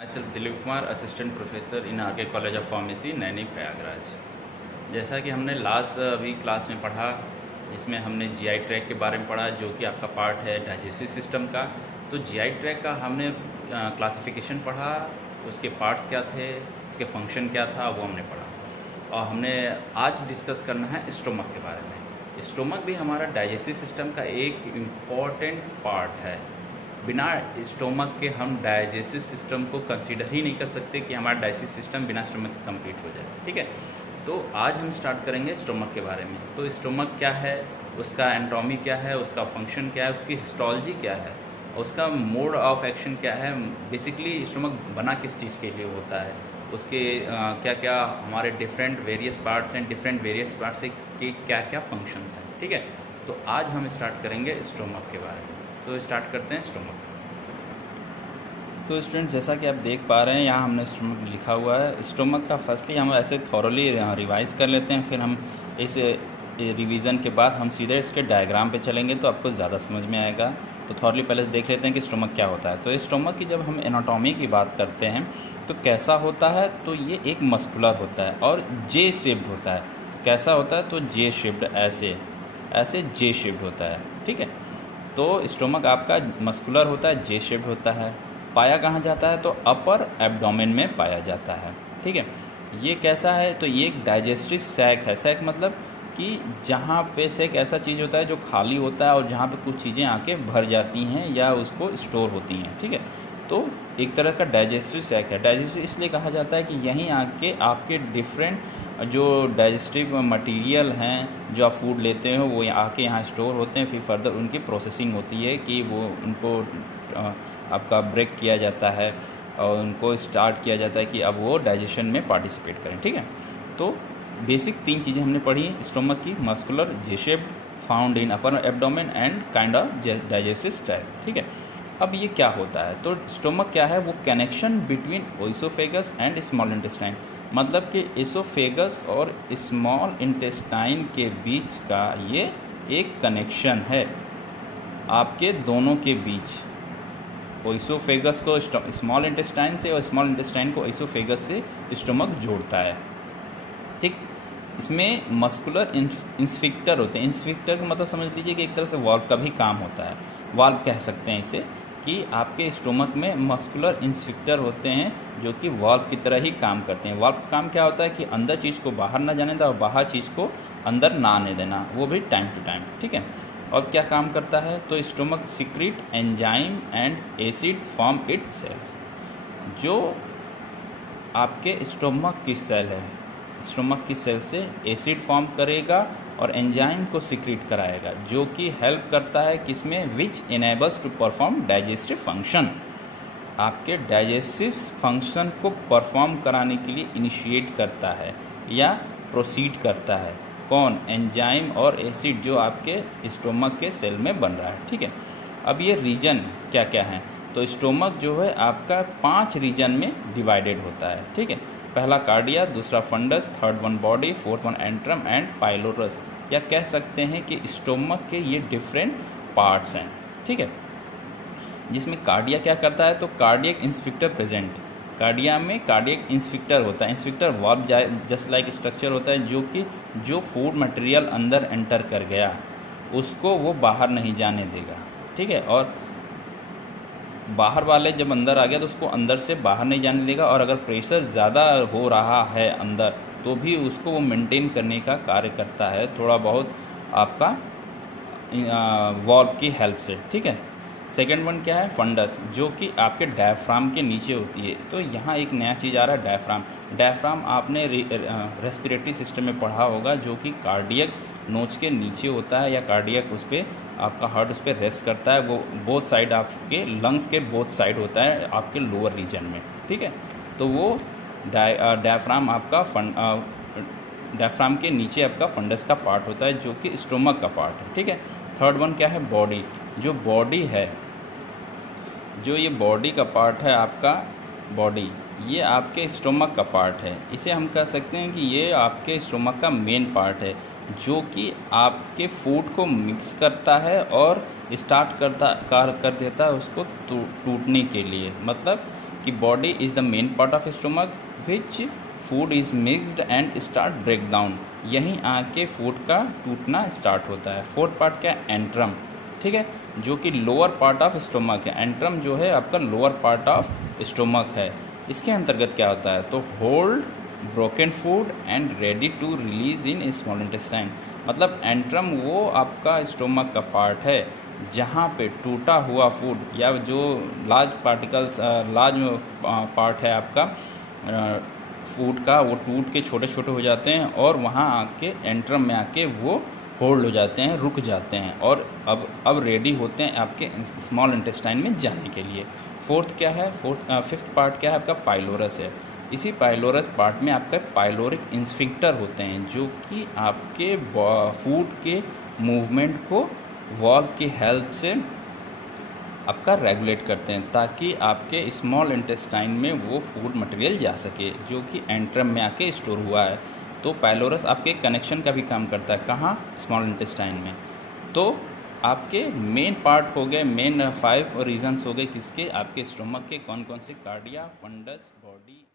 Myself Dilip Kumar, assistant professor in R K college of pharmacy Naini Prayagraj. जैसा कि हमने लास्ट अभी क्लास में पढ़ा, इसमें हमने जीआई ट्रैक के बारे में पढ़ा, जो कि आपका पार्ट है डाइजेस्टिव सिस्टम का। तो जीआई ट्रैक का हमने क्लासिफिकेशन पढ़ा, उसके पार्ट्स क्या थे, उसके फंक्शन क्या था, वो हमने पढ़ा। और हमने आज डिस्कस करना है स्टोमक के बारे में। स्टोमक भी हमारा डाइजेस्टिव सिस्टम का एक इम्पॉर्टेंट पार्ट है। बिना स्टोमक के हम डाइजेस्टिव सिस्टम को कंसीडर ही नहीं कर सकते कि हमारा डाइजेस्टिव सिस्टम बिना स्टोमक के कंप्लीट हो जाए। ठीक है, तो आज हम स्टार्ट करेंगे स्टोमक के बारे में। तो स्टोमक क्या है, उसका एनाटॉमी क्या है, उसका फंक्शन क्या है, उसकी हिस्टोलॉजी क्या है, उसका मोड ऑफ एक्शन क्या है, बेसिकली स्टोमक बना किस चीज़ के लिए होता है, उसके क्या क्या हमारे डिफरेंट वेरियस पार्ट्स हैं, डिफरेंट वेरियस पार्ट्स के क्या क्या फंक्शंस हैं। ठीक है, तो आज हम स्टार्ट करेंगे स्टोमक के बारे में। तो स्टार्ट करते हैं स्टोमक। तो स्टूडेंट्स, जैसा कि आप देख पा रहे हैं यहाँ हमने स्टोमक लिखा हुआ है। स्टोमक का फर्स्टली हम ऐसे थॉरली रिवाइज कर लेते हैं, फिर हम इस रिवीजन के बाद हम सीधे इसके डायग्राम पे चलेंगे तो आपको ज़्यादा समझ में आएगा। तो थॉरली पहले देख लेते हैं कि स्टोमक क्या होता है। तो स्टोमक की जब हम एनाटॉमी की बात करते हैं तो कैसा होता है, तो ये एक मस्कुलर होता है और जे शेप्ड होता है। तो कैसा होता है, तो जे शेप्ड, ऐसे ऐसे जे शेप्ड होता है। ठीक है, तो स्टोमक आपका मस्कुलर होता है, जे शेप्ड होता है। पाया कहाँ जाता है, तो अपर एब्डोमेन में पाया जाता है। ठीक है, ये कैसा है, तो ये एक डाइजेस्टिव सैक है। सैक मतलब कि जहाँ पे सैक ऐसा चीज़ होता है जो खाली होता है और जहाँ पे कुछ चीज़ें आके भर जाती हैं या उसको स्टोर होती हैं। ठीक है, तो एक तरह का डाइजेस्टिव सैक है। डाइजेस्टिव इसलिए कहा जाता है कि यहीं आके आपके डिफरेंट जो डाइजेस्टिव मटेरियल हैं, जो आप फूड लेते हो, वो आके यहाँ स्टोर होते हैं। फिर फर्दर उनकी प्रोसेसिंग होती है कि वो उनको आपका ब्रेक किया जाता है और उनको स्टार्ट किया जाता है कि अब वो डाइजेशन में पार्टिसिपेट करें। ठीक है, तो बेसिक 3 चीज़ें हमने पढ़ी स्टोमक की: muscular, J shaped, found in upper abdomen and kind of digestive tract. ठीक है, अब ये क्या होता है, तो स्टोमक क्या है, वो connection between oesophagus and small intestine, मतलब कि एसोफेगस और स्मॉल इंटेस्टाइन के बीच का ये एक कनेक्शन है, आपके दोनों के बीच। ओइसोफेगस को स्मॉल इंटेस्टाइन से और स्मॉल इंटेस्टाइन को ओइसोफेगस से स्टोमक जोड़ता है। ठीक, इसमें मस्कुलर इंस्फिक्टर होते हैं। इंस्फिक्टर का मतलब समझ लीजिए कि एक तरह से वाल्व का भी काम होता है। वाल्व कह सकते हैं इसे, कि आपके स्टोमक में मस्कुलर इंस्फिक्टर होते हैं जो कि वाल्व की तरह ही काम करते हैं। वाल्व का काम क्या होता है कि अंदर चीज़ को बाहर ना जाने देना और बाहर चीज़ को अंदर ना आने देना, वो भी टाइम टू टाइम। ठीक है, और क्या काम करता है, तो stomach secrete enzyme and acid from it cells. जो आपके स्टोमक की सेल है, स्टोमक की सेल से एसिड फॉर्म करेगा और एंजाइम को सिक्रीट कराएगा, जो कि हेल्प करता है किसमें, which enables to perform digestive function. आपके डाइजेस्टिव फंक्शन को परफॉर्म कराने के लिए इनिशिएट करता है या प्रोसीड करता है। कौन, एंजाइम और एसिड, जो आपके स्टोमक के सेल में बन रहा है। ठीक है, अब ये रीजन क्या क्या हैं, तो स्टोमक जो है आपका 5 रीजन में डिवाइडेड होता है। ठीक है, पहला कार्डिया, दूसरा fundus, third one body, fourth one antrum and pylorus, या कह सकते हैं कि स्टोमक के ये डिफरेंट पार्ट्स हैं। ठीक है, जिसमें कार्डिया क्या करता है, तो कार्डियक इंस्फिक्टर प्रेजेंट। कार्डिया में कार्डियक इंस्फिक्टर होता है। इंस्फिक्टर वाल्व जस्ट लाइक स्ट्रक्चर होता है, जो कि जो फूड मटेरियल अंदर एंटर कर गया उसको वो बाहर नहीं जाने देगा। ठीक है, और बाहर वाले जब अंदर आ गया तो उसको अंदर से बाहर नहीं जाने देगा, और अगर प्रेशर ज़्यादा हो रहा है अंदर तो भी उसको वो मेंटेन करने का कार्य करता है, थोड़ा बहुत आपका वाल्व की हेल्प से। ठीक है, सेकेंड वन क्या है, फंडस, जो कि आपके डायफ्राम के नीचे होती है। तो यहाँ एक नया चीज़ आ रहा है, डायफ्राम। डायफ्राम आपने रेस्पिरेटरी सिस्टम में पढ़ा होगा, जो कि कार्डियक नोच के नीचे होता है, या कार्डियक उस पर आपका हार्ट उस पर रेस्ट करता है। वो बोथ साइड आपके लंग्स के बोथ साइड होता है आपके लोअर रीजन में। ठीक है, तो वो डायफ्राम आपका डायफ्राम के नीचे आपका फंडस का पार्ट होता है, जो कि स्टोमक का पार्ट है। ठीक है, थर्ड वन क्या है, बॉडी। जो बॉडी है, जो ये बॉडी का पार्ट है आपका, बॉडी ये आपके स्टोमक का पार्ट है। इसे हम कह सकते हैं कि ये आपके स्टोमक का मेन पार्ट है, जो कि आपके फूड को मिक्स करता है और स्टार्ट कर देता है उसको टूटने के लिए। मतलब कि body is the main part of stomach which food is mixed and start break down, यहीं आके फूड का टूटना स्टार्ट होता है। फोर्थ पार्ट क्या है? एंट्रम, ठीक है, जो कि लोअर पार्ट ऑफ स्टोमक है। एंट्रम जो है आपका लोअर पार्ट ऑफ स्टोमक है। इसके अंतर्गत क्या होता है? तो hold broken food and ready to release in small intestine, मतलब एंट्रम वो आपका स्टोमक का पार्ट है जहाँ पे टूटा हुआ फूड या जो लार्ज पार्टिकल्स लार्ज पार्ट है आपका फूड का, वो टूट के छोटे छोटे हो जाते हैं और वहाँ आके एंट्रम में आके वो होल्ड हो जाते हैं, रुक जाते हैं और अब रेडी होते हैं आपके स्मॉल इंटेस्टाइन में जाने के लिए। फोर्थ क्या है? फिफ्थ पार्ट क्या है आपका? पाइलोरस है। इसी पाइलोरस पार्ट में आपका पाइलोरिक इंस्फिंक्टर होते हैं जो कि आपके फूड के मूवमेंट को वॉल्व की हेल्प से आपका रेगुलेट करते हैं ताकि आपके स्मॉल इंटेस्टाइन में वो फूड मटेरियल जा सके जो कि एंट्रम में आके स्टोर हुआ है। तो पाइलोरस आपके कनेक्शन का भी काम करता है। कहाँ? स्मॉल इंटेस्टाइन में। तो आपके मेन पार्ट हो गए, मेन 5 रीजन्स हो गए किसके? आपके स्टोमक के। कौन कौन से? Cardia, funds, body